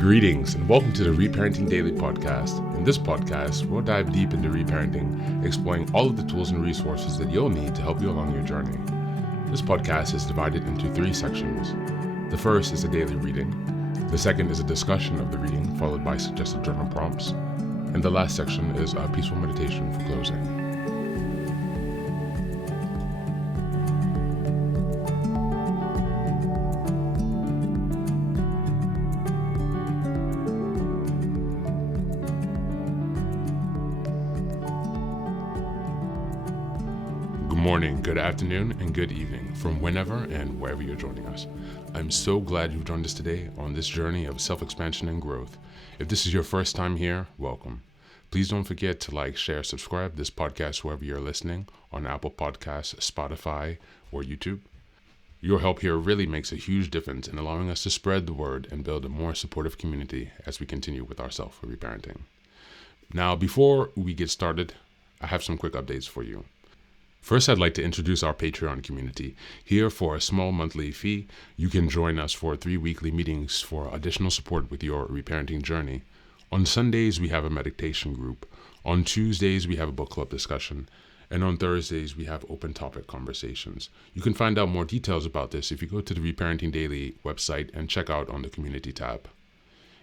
Greetings and welcome to the Reparenting Daily podcast. In this podcast, we'll dive deep into reparenting, exploring all of the tools and resources that you'll need to help you along your journey. This podcast is divided into 3 sections. The first is a daily reading. The second is a discussion of the reading, followed by suggested journal prompts. And the last section is a peaceful meditation for closing. Good morning, good afternoon, and good evening from whenever and wherever you're joining us. I'm so glad you've joined us today on this journey of self-expansion and growth. If this is your first time here, welcome. Please don't forget to like, share, subscribe this podcast wherever you're listening, on Apple Podcasts, Spotify, or YouTube. Your help here really makes a huge difference in allowing us to spread the word and build a more supportive community as we continue with our self-reparenting. Now, before we get started, I have some quick updates for you. First, I'd like to introduce our Patreon community. Here, for a small monthly fee, you can join us for 3 weekly meetings for additional support with your reparenting journey. On Sundays, we have a meditation group. On Tuesdays, we have a book club discussion. And on Thursdays, we have open topic conversations. You can find out more details about this if you go to the Reparenting Daily website and check out on the community tab.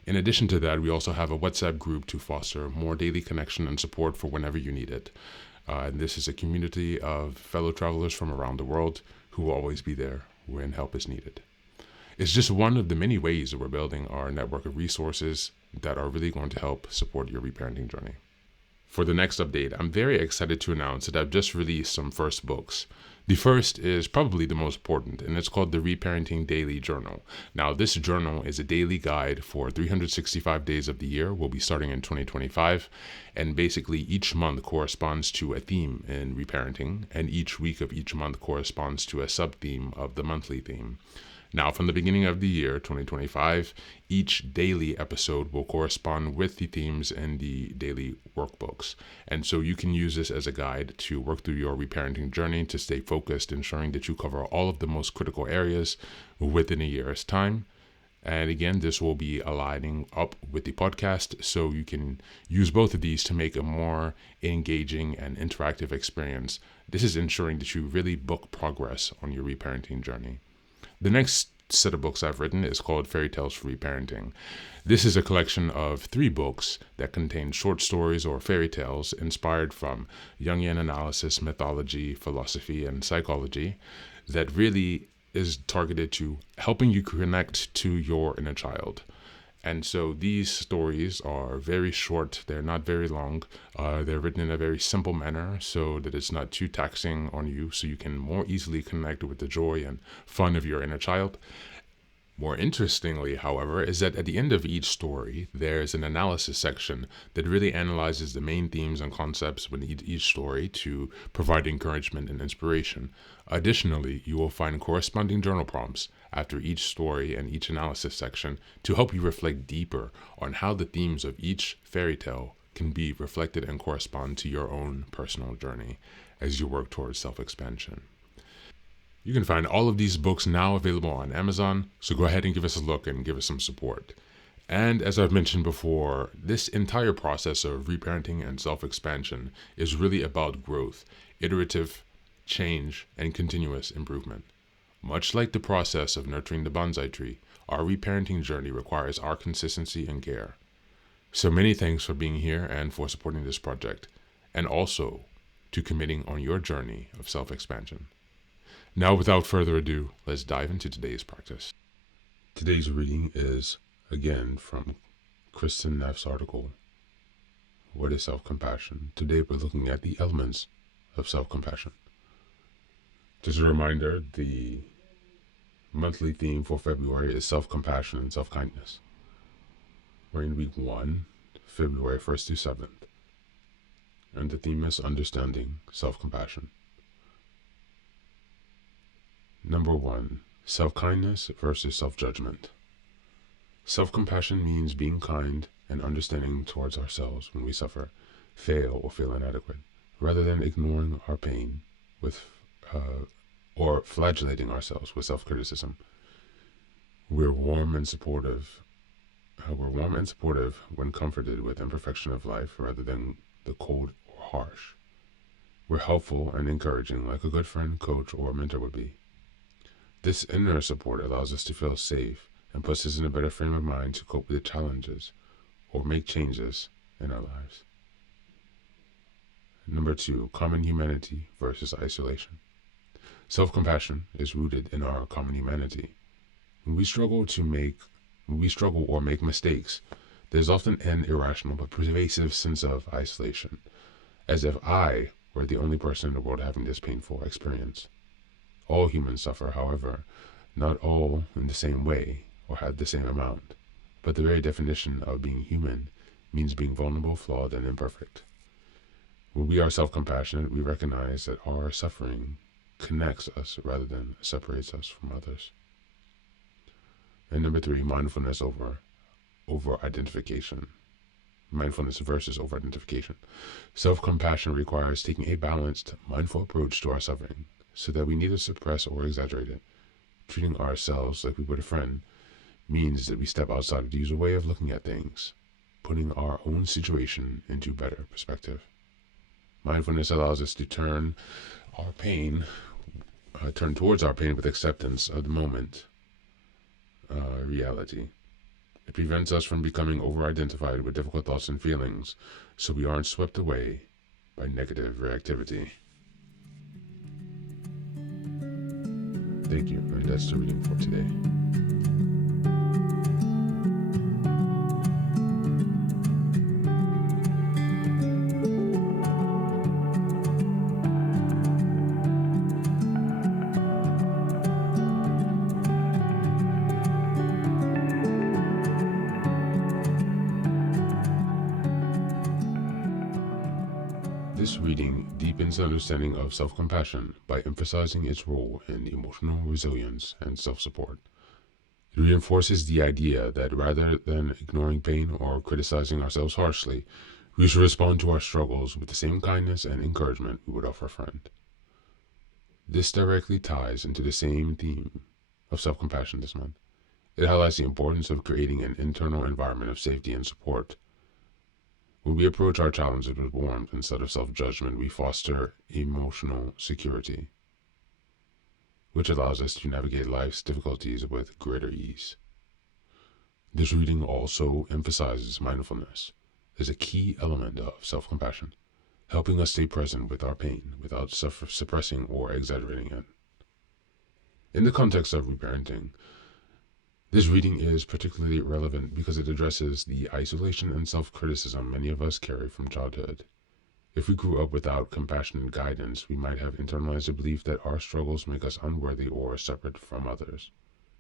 In addition to that, we also have a WhatsApp group to foster more daily connection and support for whenever you need it. And this is a community of fellow travelers from around the world who will always be there when help is needed. It's just one of the many ways that we're building our network of resources that are really going to help support your reparenting journey. For the next update, I'm very excited to announce that I've just released some first books. The first is probably the most important, and it's called the Reparenting Daily Journal. Now, this journal is a daily guide for 365 days of the year. We'll be starting in 2025, and basically each month corresponds to a theme in reparenting, and each week of each month corresponds to a sub-theme of the monthly theme. Now, from the beginning of the year, 2025, each daily episode will correspond with the themes in the daily workbooks. And so you can use this as a guide to work through your reparenting journey to stay focused, ensuring that you cover all of the most critical areas within a year's time. And again, this will be aligning up with the podcast, so you can use both of these to make a more engaging and interactive experience. This is ensuring that you really book progress on your reparenting journey. The next set of books I've written is called Fairy Tales for Reparenting. This is a collection of 3 books that contain short stories or fairy tales inspired from Jungian analysis, mythology, philosophy, and psychology that really is targeted to helping you connect to your inner child. And so these stories are very short. They're not very long. They're written in a very simple manner so that it's not too taxing on you, so you can more easily connect with the joy and fun of your inner child. More interestingly, however, is that at the end of each story, there's an analysis section that really analyzes the main themes and concepts within each story to provide encouragement and inspiration. Additionally, you will find corresponding journal prompts after each story and each analysis section to help you reflect deeper on how the themes of each fairy tale can be reflected and correspond to your own personal journey as you work towards self-expansion. You can find all of these books now available on Amazon, so go ahead and give us a look and give us some support. And as I've mentioned before, this entire process of reparenting and self-expansion is really about growth, iterative change, and continuous improvement. Much like the process of nurturing the bonsai tree, our reparenting journey requires our consistency and care. So many thanks for being here and for supporting this project, and also to committing on your journey of self-expansion. Now, without further ado, let's dive into today's practice. Today's reading is, again, from Kristen Neff's article, What is Self-Compassion? Today we're looking at the elements of self-compassion. Just a reminder, the monthly theme for February is self-compassion and self-kindness. We're in week 1, February 1st through 7th. And the theme is understanding self-compassion. Number 1, self-kindness versus self-judgment. Self-compassion means being kind and understanding towards ourselves when we suffer, fail, or feel inadequate, rather than ignoring our pain with or flagellating ourselves with self-criticism. We're warm and supportive We're warm and supportive when comforted with imperfection of life rather than the cold or harsh. We're helpful and encouraging like a good friend, coach, or mentor would be. This inner support allows us to feel safe and puts us in a better frame of mind to cope with the challenges or make changes in our lives. Number 2, common humanity versus isolation. Self-compassion is rooted in our common humanity. When we struggle or make mistakes, there's often an irrational but pervasive sense of isolation, as if I were the only person in the world having this painful experience. All humans suffer, however, not all in the same way or have the same amount, but the very definition of being human means being vulnerable, flawed, and imperfect. When we are self-compassionate, we recognize that our suffering connects us rather than separates us from others. And number 3, mindfulness over identification. Mindfulness versus over identification. Self-compassion requires taking a balanced, mindful approach to our suffering so that we neither suppress or exaggerate it. Treating ourselves like we would a friend means that we step outside of the usual way of looking at things, putting our own situation into better perspective. Mindfulness allows us to turn towards our pain with acceptance of the moment reality. It prevents us from becoming over-identified with difficult thoughts and feelings, so we aren't swept away by negative reactivity. Thank you, and that's the reading for today. This reading deepens the understanding of self-compassion by emphasizing its role in emotional resilience and self-support. It reinforces the idea that rather than ignoring pain or criticizing ourselves harshly, we should respond to our struggles with the same kindness and encouragement we would offer a friend. This directly ties into the same theme of self-compassion this month. It highlights the importance of creating an internal environment of safety and support. When we approach our challenges with warmth instead of self-judgment, we foster emotional security, which allows us to navigate life's difficulties with greater ease. This reading also emphasizes mindfulness as a key element of self-compassion, helping us stay present with our pain without suppressing or exaggerating it. In the context of reparenting, this reading is particularly relevant because it addresses the isolation and self-criticism many of us carry from childhood. If we grew up without compassionate guidance, we might have internalized the belief that our struggles make us unworthy or separate from others.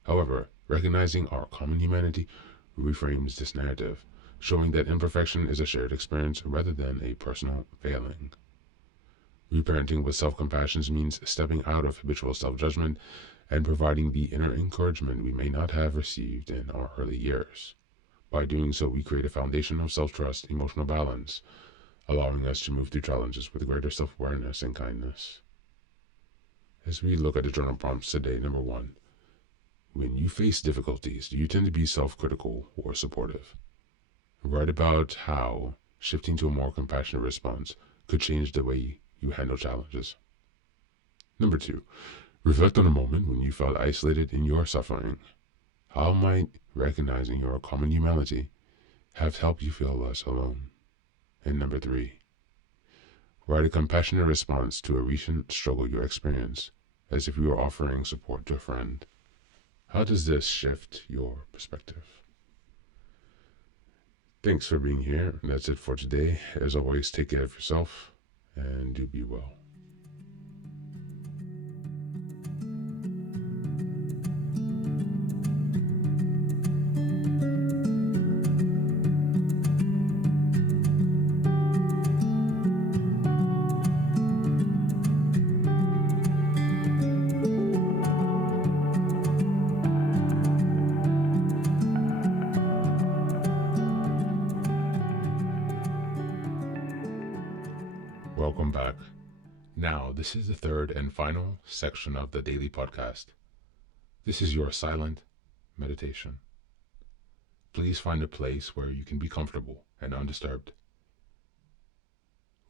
However, recognizing our common humanity reframes this narrative, showing that imperfection is a shared experience rather than a personal failing. Reparenting with self-compassion means stepping out of habitual self-judgment and providing the inner encouragement we may not have received in our early years. By doing so, we create a foundation of self-trust, emotional balance, allowing us to move through challenges with greater self-awareness and kindness. As we look at the journal prompts today, number 1, when you face difficulties, do you tend to be self-critical or supportive? Write about how shifting to a more compassionate response could change the way you handle challenges. Number 2, reflect on a moment when you felt isolated in your suffering. How might recognizing your common humanity have helped you feel less alone? And number 3, write a compassionate response to a recent struggle you experienced, as if you were offering support to a friend. How does this shift your perspective? Thanks for being here. That's it for today. As always, take care of yourself and do be well. Welcome back. Now, this is the third and final section of the daily podcast. This is your silent meditation. please find a place where you can be comfortable and undisturbed,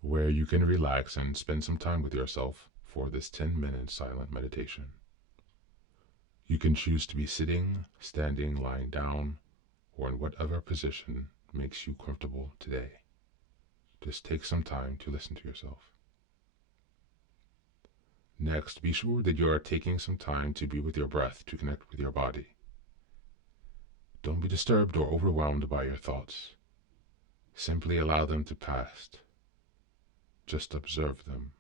where you can relax and spend some time with yourself for this 10-minute silent meditation. You can choose to be sitting, standing, lying down, or in whatever position makes you comfortable today. Just take some time to listen to yourself. Next, be sure that you are taking some time to be with your breath to connect with your body. Don't be disturbed or overwhelmed by your thoughts. Simply allow them to pass. Just observe them.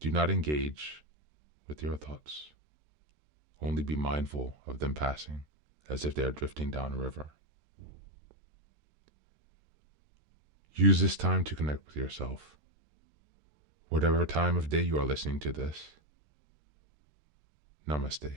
Do not engage with your thoughts. Only be mindful of them passing, as if they are drifting down a river. Use this time to connect with yourself. Whatever time of day you are listening to this, Namaste.